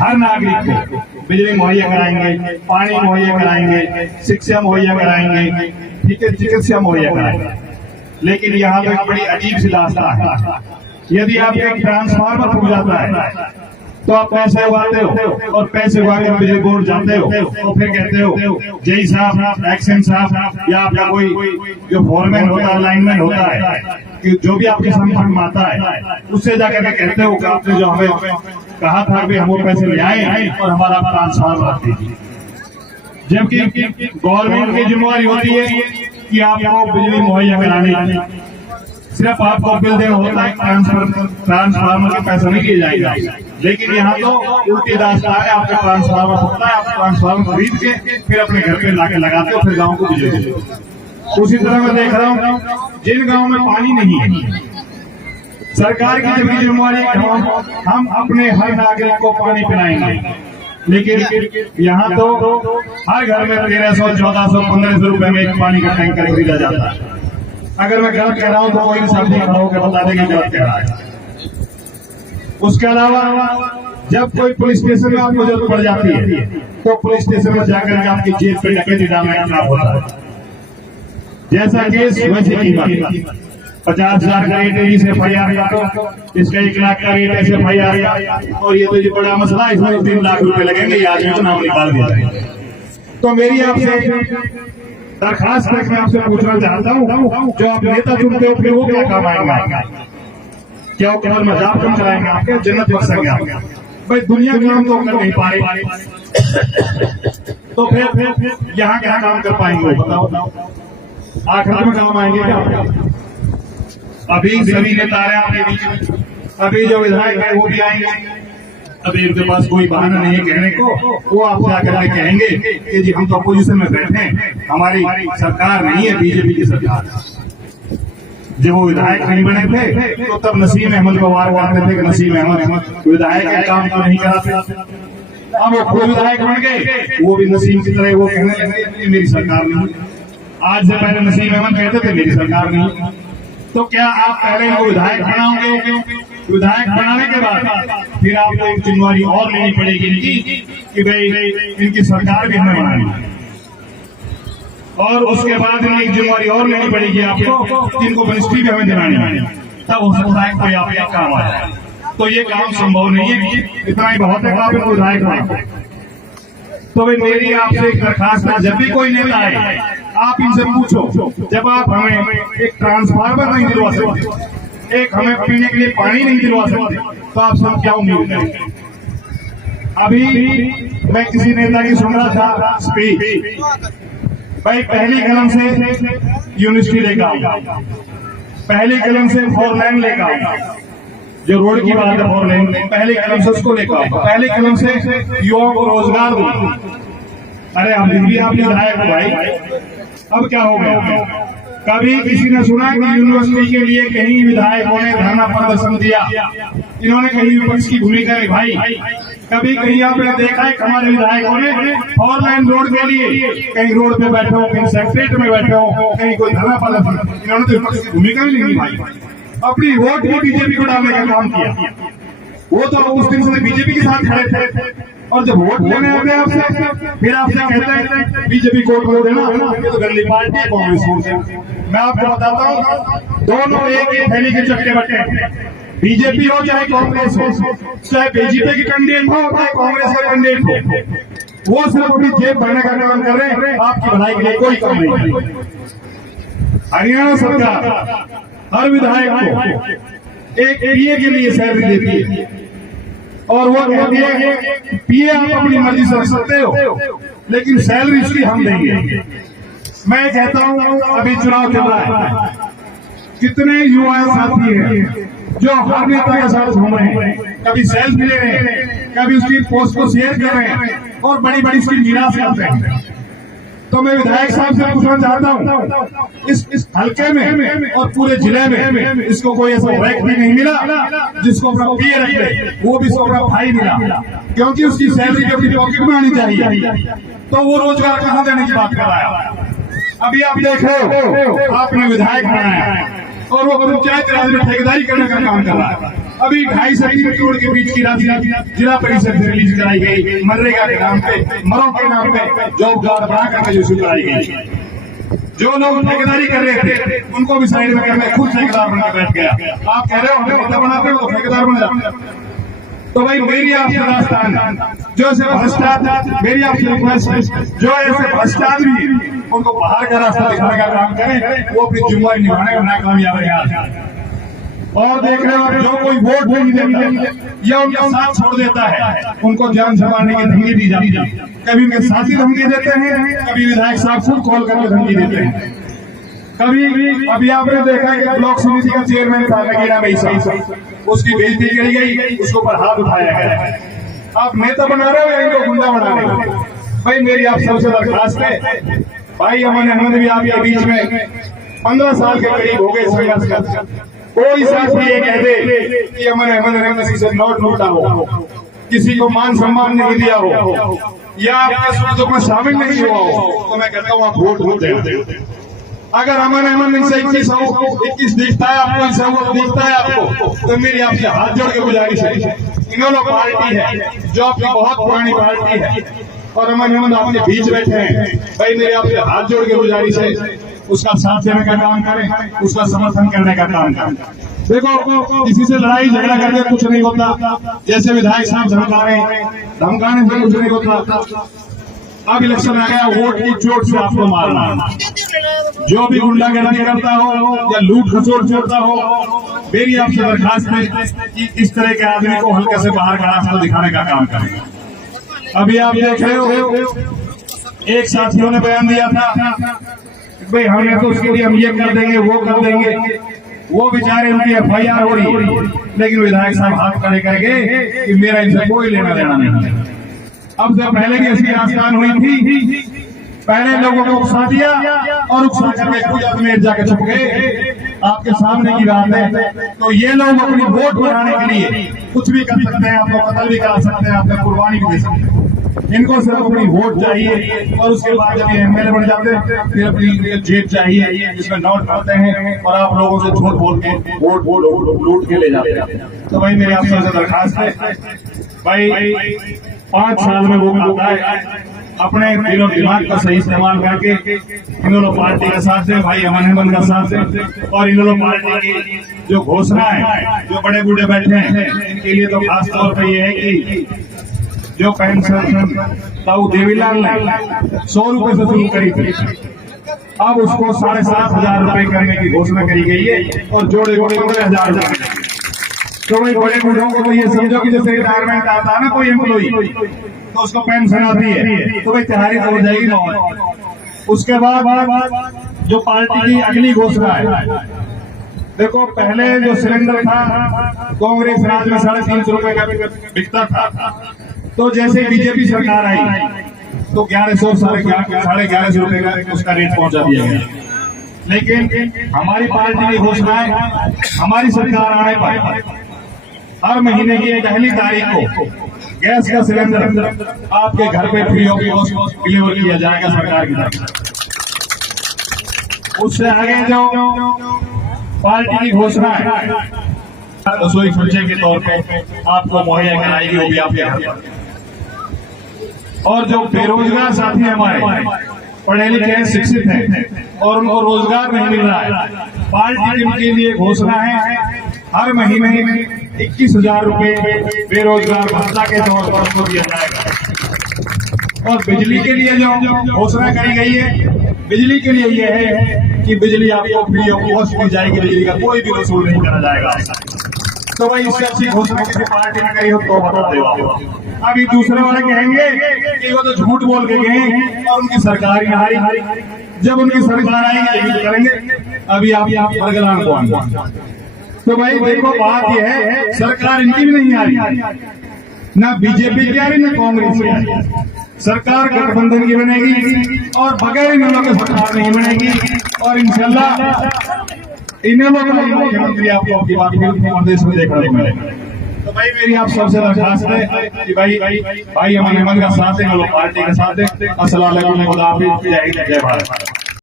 हर नागरिक को बिजली मुहैया कराएंगे, पानी मुहैया कराएंगे, शिक्षा मुहैया कराएंगे, ठीक है, चिकित्सा मुहैया कराएंगे। लेकिन यहाँ तो एक बड़ी अजीब सी दास्तां है। यदि आपका एक ट्रांसफार्मर फूट जाता है तो आप पैसे उगाते हो और पैसे उगा के बिजली बोर्ड जाते हो और फिर कहते हो जय साहब, एक्शन साहब, या आपका कोई जो फोरमैन होता है, लाइनमैन होता है, कि जो भी आपके संपर्क में आता है उससे जाकर के कहते हो कि आपने जो हमें कहा था कि हम वो पैसे ले आए और हमारा ट्रांसफार्मर रख दीजिए। जबकि गवर्नमेंट की जिम्मेवारी होती है कि आपको बिजली मुहैया करानी, सिर्फ आपको बिल देना होता है, ट्रांसफार्मर के पैसा नहीं दिए जाएगा। लेकिन यहाँ तो उल्टी रास्ता है, आपका ट्रांसफार्मर होता है, आप ट्रांसफार्मर खरीद के फिर अपने घर पे लाके लगाते हो, फिर गाँव को बिजली देते हो। उसी तरह मैं देख रहा हूँ जिन गाँव में पानी नहीं है, सरकार की जबकि जिम्मेवारी हम अपने हर नागरिक को पानी पिलाएंगे, लेकिन यहाँ तो हर घर में 1300, 1400, 1500 रुपए में एक पानी का टैंकर खरीदा जाता है। अगर मैं गलत कह रहा हूँ तो कोई भी सामने खड़ा होकर बता देंगे गलत कह रहा है। उसके अलावा जब कोई पुलिस स्टेशन में आपको जरूरत पड़ जाती है तो पुलिस स्टेशन में जाकर के आपकी जेब पे डकैती डालने का काम होता है। जैसा केस वैसे कीमत, 50,000 का रेट से FIR, तो इसका 1 लाख का रेट ऐसे FIR, और ये तो ये बड़ा मसला है, इसमें 3 लाख रुपए लगेंगे, ये आदमी को नाम निकाल दिया जाएगा। तो मेरी आपसे दरखास्त करके मैं आपसे पूछना चाहता हूँ, जो आप नेता चुनते हो फिर वो क्या काम आएंगे? क्या वो केवल मजाक कम कराएंगे आपके, जन्नत बख्शेंगे आपके? भाई दुनिया का काम तो कर नहीं पा रहे, तो फिर यहाँ क्या काम कर पाएंगे बताओ? आखिर में काम आएंगे क्या? अभी सभी नेता आ रहे हैं आपके बीच में, अभी जो विधायक है वो भी आएंगे, अभी उनके पास कोई बहाना नहीं है कहने को, वो आपसे आकर के कहेंगे कि जी हम तो अपोजिशन में बैठे हैं, हमारी सरकार नहीं है, बीजेपी की सरकार। जब वो विधायक नहीं बने थे तो तब नसीम अहमद को वार करते थे कि नसीम अहमद विधायक का काम तो नहीं कराते। अब वो खुद विधायक बन गए, वो भी नसीम की तरह वो कहने लगे मेरी सरकार नहीं। आज से पहले नसीम अहमद कहते थे मेरी सरकार नहीं। तो क्या आप पहले वो विधायक बनाओगे? विधायक बनाने के बाद फिर आपको एक जिम्मेवारी और लेनी पड़ेगी इनकी कि भाई इनकी सरकार भी हमें बनानी है, और उसके बाद एक जिम्मेवारी और लेनी पड़ेगी आपको, इनको मिनिस्ट्री भी हमें दिलानी है, तब हो सकता है कोई आपका काम आ जाए। तो ये काम संभव नहीं है कि इतना ही बहुत है कि आप इनको विधायक बनाओ। तो भाई मेरी आपसे एक दरखास्त है, जब भी कोई नेता आए आप इनसे पूछो, जब आप हमें एक ट्रांसफार्मर नहीं दिलवा सकते, एक हमें पीने के लिए पानी नहीं दिलवा सकते, तो आप सब क्या उम्मीद करेंगे? अभी मैं किसी नेता की सुन रहा था स्पीच, भाई पहली कलम से यूनिवर्सिटी लेकर आओ, पहली कलम से 4 लाइन लेकर आओ, जो रोड की बात है 4 लाइन, पहली कलम से उसको लेकर आओ, पहली कलम से युवाओं को रोजगार दो। अरे आप विधायक हो भाई, अब क्या हो गया? कभी किसी ने सुना कि यूनिवर्सिटी के लिए कहीं विधायकों ने धरना प्रदर्शन दिया? इन्होंने कहीं विपक्ष की भूमिका निभाई? कभी कहीं आपने देखा है हमारे विधायकों ने 4 लाइन रोड के लिए कहीं रोड पे बैठे हो, कहीं सेक्रेटरी में बैठे हो, कहीं कोई धरना प्रदर्शन? इन्होंने तो विपक्ष की भूमिका भी नहीं निभाई, अपनी वोट भी बीजेपी को डालने का काम किया। वो तो उस दिन से बीजेपी के साथ खड़े थे, और जब वोट लेने आते हैं आपसे, फिर आपसे कहते हैं बीजेपी को वोट देना, ये तो गंदी पार्टी है कांग्रेस। मैं आपको बताता हूँ, दोनों एक ही थैली के चक्के बटे, बीजेपी हो चाहे कांग्रेस हो, चाहे बीजेपी की कैंडिडेट हो चाहे कांग्रेस का कैंडिडेट हो, वो सिर्फ अपनी जेब भरने का काम कर रहे हैं, आपकी भलाई के लिए कोई काम नहीं। हरियाणा सरकार हर विधायक को एक पीए के लिए सैलरी देती है, और वो कहती है पीए आप अपनी मर्जी से रख सकते हो, लेकिन सैलरी उसकी हम देंगे। मैं कहता हूँ अभी चुनाव चल रहा है, कितने युवा साथी हैं जो हर नेता के साथ घूम रहे हैं, कभी सेल्फी ले रहे हैं, कभी उसकी पोस्ट को शेयर कर रहे हैं, और बड़ी बड़ी उसकी निराश करते हैं। तो मैं विधायक साहब से पूछना चाहता हूँ, इस हल्के में और पूरे जिले में इसको कोई ऐसा व्यक्ति नहीं मिला जिसको अपना पीए रख ले, वो भी इसको अपना भाई मिला, क्योंकि उसकी सैलरी भी अपनी पॉकेट में आनी चाहिए। तो वो रोजगार कहाँ देने की बात कर रहा है? अभी आप देख रहे हो, आपने विधायक बनाया और वो पंचायत राज में ठेकेदारी करने का काम कर रहा है। अभी 2.5 से 3 करोड़ के बीच की राशि जिला परिषद से रिलीज कराई गई, मनरेगा के नाम पे, मरों के नाम पे जॉब कार्ड बना करके जो शुरू कराई गई। जो लोग ठेकेदारी कर रहे थे उनको भी साइड में करके खुद ठेकेदार बनकर बैठ गया। आप कह रहे हो हमें पता बनाते हो तो ठेकेदार बन जाते। तो भाई मेरी आपसे दास्तान, जो ऐसे भ्रष्टाचार, मेरी आपसे रिक्वेस्ट, जो ऐसे भ्रष्टाचार भी उनको बाहर का रास्ता दिखाने का काम करें, वो अपनी जिम्मेदारी निभाने में नाकामयाब है। और देख रहे हो जो कोई वोट नहीं देता या उनका साथ छोड़ देता है, उनको जान से मारने की धमकी दी जाती है। कभी उनके साथी धमकी देते हैं, कभी विधायक साहब खुद कॉल करके धमकी देते हैं। कभी अभी आपने देखा कि ब्लॉक समिति का चेयरमैन था नगीना में उसकी बेइज्जती करी गई, उसके ऊपर हाथ उठाया गया। आप नेता बना रहे हो या इनको गुंडा बना रहे हो? भाई मेरी आप सबसे दरखास्त है, भाई अमन अहमद भी आपके बीच में 15 साल के करीब हो गए संघर्ष करते। कोई साथी ये कह दे कि अमन अहमद ने किसी से नोट लूटा हो, किसी को मान सम्मान नहीं दिया हो, या आपके सुख में शामिल नहीं हुआ हो, तो मैं कहता हूँ आप वोट दें। अगर अमन अहमद इनसे 21 दिखता है आपको, इनसे वो दिखता है आपको, तो मेरी आपसे हाथ जोड़ के गुजारिश है, इन्होंने पार्टी है जो आपकी बहुत पुरानी पार्टी है और अमन अहमद आपके बीच बैठे हैं। भाई मेरी आपसे हाथ जोड़ के गुजारिश है, उसका साथ देने का काम करें, उसका समर्थन करने का काम करें। देखो किसी से लड़ाई झगड़ा करके कुछ नहीं होता, जैसे विधायक साहब धमकाने से कुछ नहीं होता। अब इलेक्शन आ गया, वोट की चोट से आपको मारना। जो भी गुंडागर्दी करता हो या लूट खसोट छोड़ता हो, मेरी आपसे दरखास्त है कि इस तरह के आदमी को हल्के से बाहर का रास्ता दिखाने का काम करें। अभी आप देख रहे हो एक साथियों ने बयान दिया था भाई हमने तो उसके लिए हम ये कर देंगे, वो कर देंगे। वो बेचारे उनकी FIR हो रही, लेकिन विधायक साहब हाथ खड़े करके कि मेरा इनसे कोई लेना देना नहीं। अब से पहले भी ऐसी दास्तान हुई थी, पहले लोगों को उकसा दिया और उकसा करके खुद अजमेर जाके छुप गए। आपके सामने की बात है। तो ये लोग अपनी वोट बनाने के लिए कुछ भी कर सकते हैं, आपको कत्ल भी करा सकते हैं, आपको कुर्बानी भी दे सकते हैं। इनको सिर्फ अपनी वोट चाहिए और उसके बाद जब ये MLA बन जाते हैं फिर अपनी जेब चाहिए जिसमें नोट करते हैं और आप लोगों से झूठ बोल के वोट लूट के ले जाते हैं। तो भाई मेरी आपसे दरखास्त है, भाई 5 साल में वो आता है, अपने दिल और दिमाग का सही इस्तेमाल करके इन्होंने पार्टी का साथ दे, भाई अमन अहमद का साथ दे। और इन्होंने पार्टी की जो घोषणा है, जो बड़े बूढ़े बैठे हैं, इनके लिए तो खास तौर पर यह है कि जो पेंशन ताऊ देवीलाल ने 100 रुपए से शुरू करी थी, अब उसको 7,500 रुपए करने की घोषणा करी गई है और जोड़े 15,000। तो भाई बड़े बूढ़ों को तो ये समझो कि जैसे रिटायरमेंट आता है ना कोई एम्प्लॉई, तो उसको पेंशन आती है, तो भाई तैयारी तो हो जाएगी ना। उसके बाद जो पार्टी की अगली घोषणा है, देखो पहले जो सिलेंडर था कांग्रेस राज में 350 रुपए का बिकता था, तो जैसे बीजेपी सरकार आई तो 1100 1150 रुपए का उसका रेट पहुंचा दिया गया। लेकिन हमारी पार्टी की घोषणा है, हमारी सरकार आने पर हर महीने की पहली तारीख को गैस का सिलेंडर आपके घर पे फ्री ऑफ कॉस्ट डिलीवर किया जाएगा सरकार की तरफ से। उससे आगे जो पार्टी की घोषणा है रसोई खर्चे के तौर पे आपको मुहैया कराएगी, वो भी आपके घर पर। और जो बेरोजगार साथी हमारे पढ़े लिखे हैं, शिक्षित हैं और उनको रोजगार नहीं मिल रहा है, पार्टी उनके लिए घोषणा है हर महीने 21,000 रुपए बेरोजगार भत्ता के तौर पर उसको दिया जाएगा। और बिजली के लिए जो घोषणा करी गई है, बिजली के लिए यह है कि बिजली आपको फ्री ऑफ कॉस्ट मिल जाएगी, बिजली का कोई भी वसूल नहीं करा जाएगा। तो भाई इससे अच्छी घोषणा किसी पार्टी ने करी हो तो बता दो। अभी दूसरे वाले कहेंगे कि वो तो झूठ बोल के गए और उनकी सरकार ही हारी, जब उनकी सरकार आएगी यही तो करेंगे। अभी आप बरगलान को आए, तो भाई देखो बात यह है सरकार इनकी भी नहीं आ रही, ना बीजेपी की आ रही ना कांग्रेस की आ रही। सरकार गठबंधन की बनेगी और बगैर इन लोगों की सरकार नहीं बनेगी और इंशाल्लाह इन लोगों ने मुख्यमंत्री आपको आपकी बात प्रदेश में देखने को मिलेगा। तो भाई मेरी आप सबसे दरखास्त है कि भाई अमन अहमद का साथ दें, पार्टी का साथ दें। अस्सलाम वालेकुम, खुदा हाफिज़, जय हिंद, जय भारत।